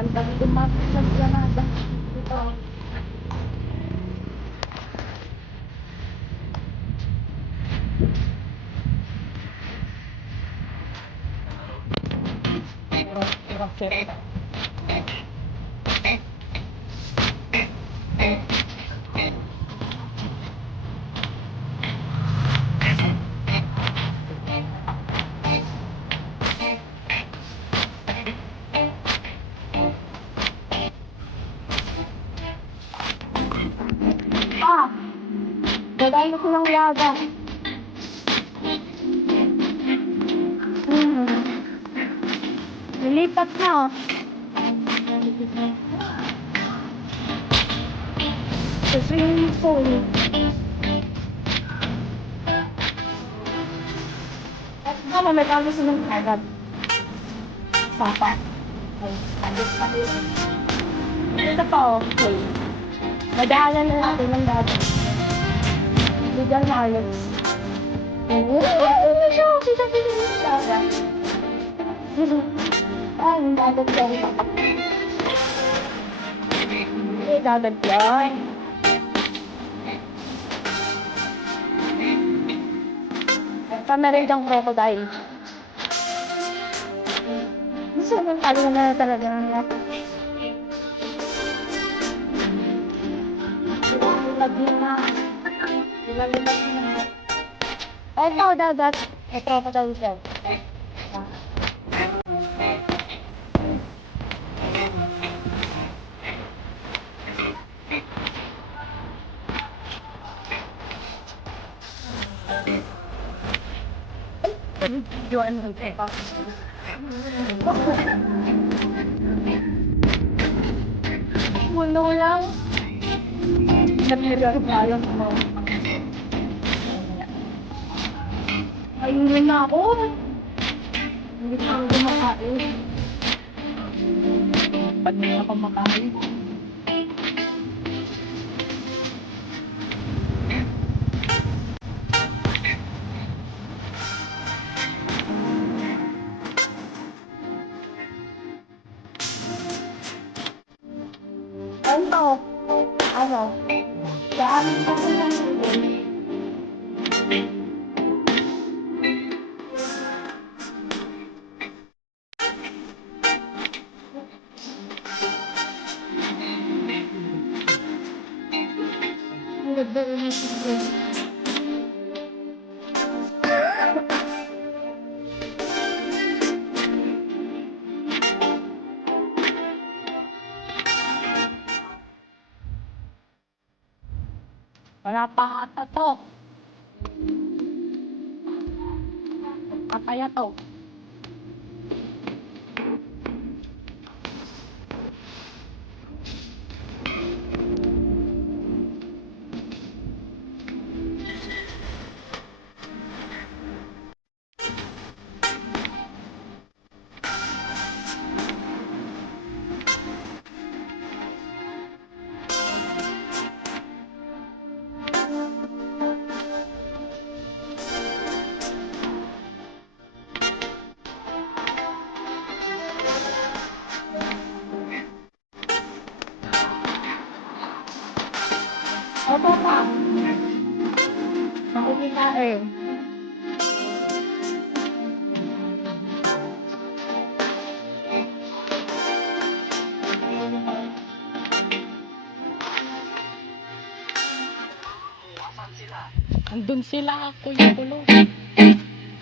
Pantag dumapit ng Granada. Ito. Rocket. Gagay na silang laga. Nilipat na, oh. Sa swimming pool. At naman, may pagos ng agad. Papa. Ito pa, oh. Madaanan na natin ng dati. Bigyan na Alex. Ay, dagat yan. Dagat yan. Pamerendang crocodile. Gusto mo talo na talaga nga. Lagina. Ito, dagat. Crocodile siya. Joan ng teka. Mundo lang. Nagmira tayo mo. Ayun na ako. Hindi ko kumakain. Ba't hindi ako makain? Ano? Ano? Daan pa ko lang. Ang ganda rin yung siguro. Wala pa ata to. Kapaya to. Opo pa. Makikita eh. Andun sila, Kuya Kulo.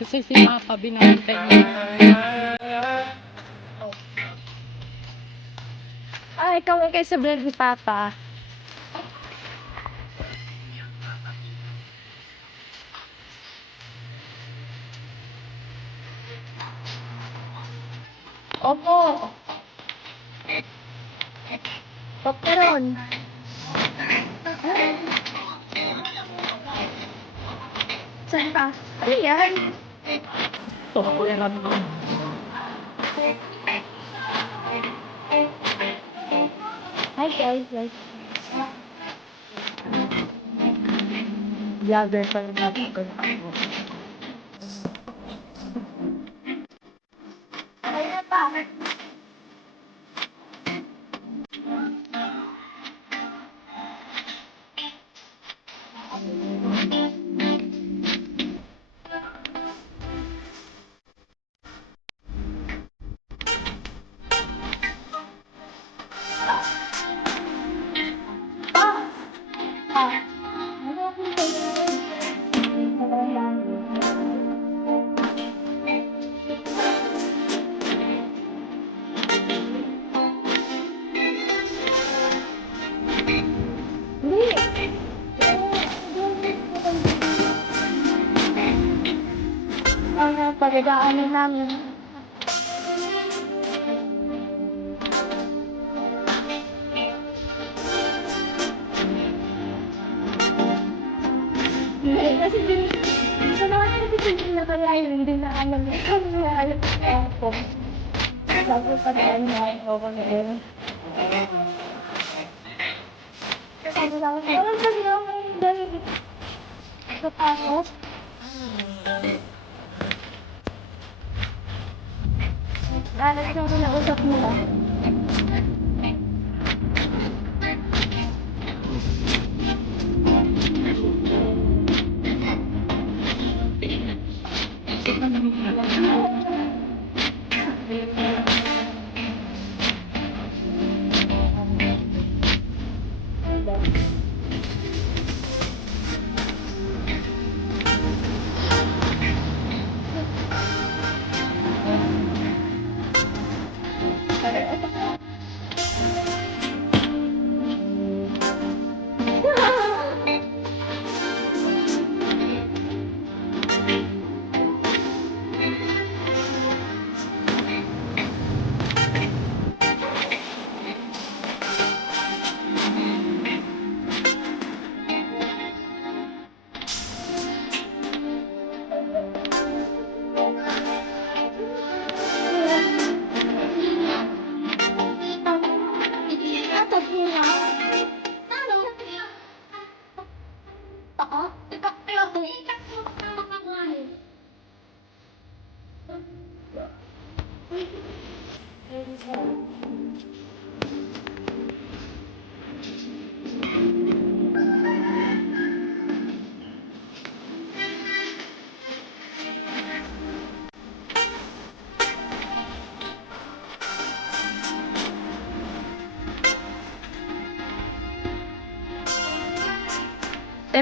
Kasi si Papa binantay niya. Ay, ikaw kay sa vlog ni Papa. Opo. Paperon. Saan ka? Ano yan? Ito ako yan natin. Hi guys. Vlogger pa rin natin. Ay na pa. Ang pagdaanan namin. Kasi din, sa naman kasi din nakalayo, hindi na alam ko. Tapos pagdaan na ako ngayon. Kasi lang, parang sabi naman dahil sa pasok. Lalas yung kinausap nila.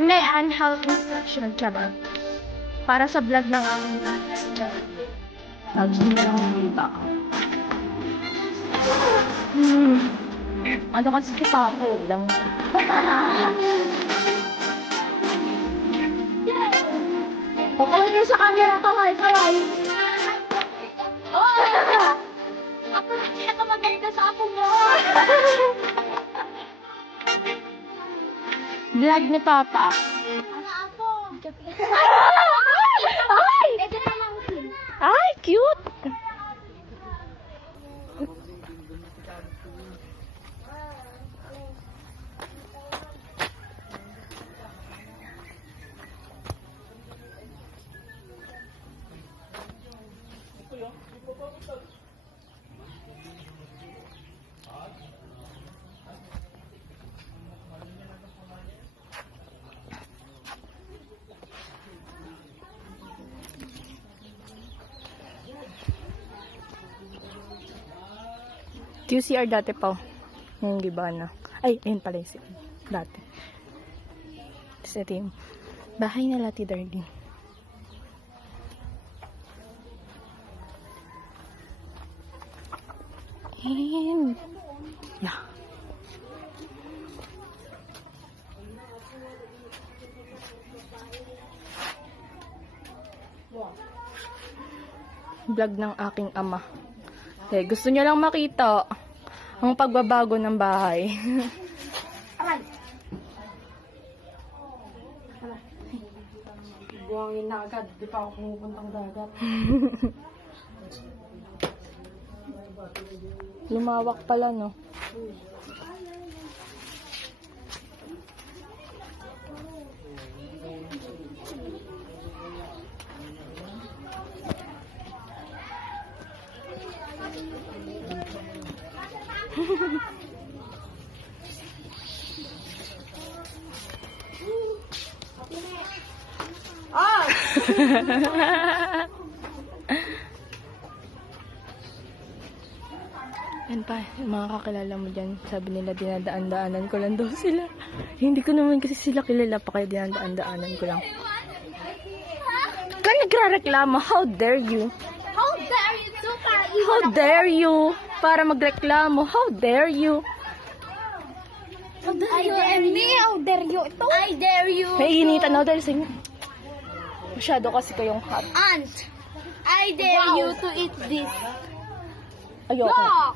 May handheld instruction siya ba? Para sa vlog ng aming ano kasi si Papa lang. Pakulit niyo sa camera ka, kaway. Oh! Ako na ka maganda sa ako mo. Vlog ni Papa. Ay, cute! QCR dati pa. Yung Gibana. Ay, ayun pala yung dati. Tapos ito yung bahay na Lati Darlene. And yeah. Vlog ng aking ama. Okay, gusto niya lang makita ang pagbabago ng bahay. Buhangin na agad, di pa ako pumupuntang dagat. Lumawak pala, no? Yan pa, yung mga kakilala mo dyan, sabi nila dinadaan-daanan ko lang daw sila. Hindi ko naman kasi sila kilala pa kaya dinadaan-daanan ko lang. Ka nagrareklamo, how dare you? How dare you to How dare you? Para magreklamo, how dare you? I dare me. How dare you ito? I dare you. Naiinitan ako dahil sa inyo. Masyado kasi kayong hot. Aunt, I dare you to eat this. Ayoko. Look,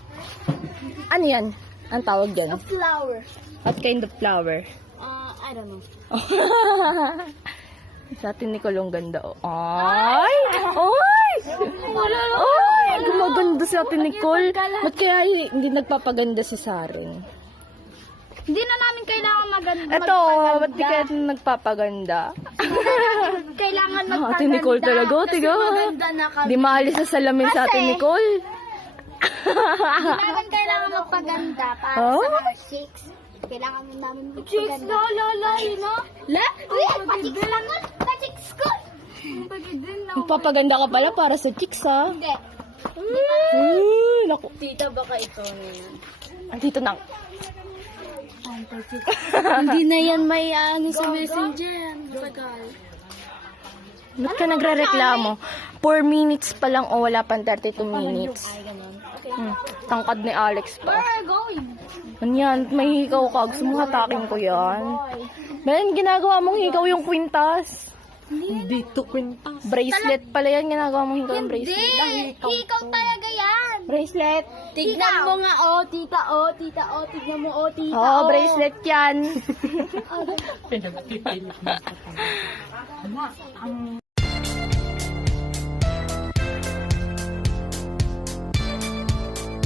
Ano yan? Ang tawag doon? a flower. What kind of flower? I don't know. Sa atin ni Kulong ganda. Oh. Ay! Ay! Ay! Gumaganda si atin Nicole. Ba't kaya hindi nagpapaganda si Saren? Hindi na namin kailangan maganda. Eto, ba't di kaya nagpapaganda? Kailangan Ah, magpaganda. Ate Nicole talaga, Kasi tiga. maganda na kami. Di maalis sa salamin sa atin Nicole. Hindi namin kailangan magpaganda para Oh? sa mga chicks. Kailangan mo namin magpaganda. Chicks, la, you know? La? Uy, pa-chicks lang nun. Pa-chicks ko. Magpapaganda ka pala para sa chicks ha. Hindi. Ay, naku. Tita, baka ito na yan. Andito na. Hindi na yan may sa messenger. Matagal. Ba't ka nagre-reklamo? 4 minutes pa lang o wala pang 32 minutes. Ay, ganun. Okay. Tangkad ni Alex Where pa. are you going? Ano yan? May hikaw ka. Gusto mo hatakin ko yan. Boy. Ben, ginagawa mong hikaw yung kwintas. Dito kwenta. Bracelet pala yan. Ginagawa mong hikaw yung Hindi. bracelet. Ikaw talaga yan. Bracelet. Tignan mo nga, tita, tita, tignan mo, tita, Oo, bracelet yan. Pinagpipilit mo sa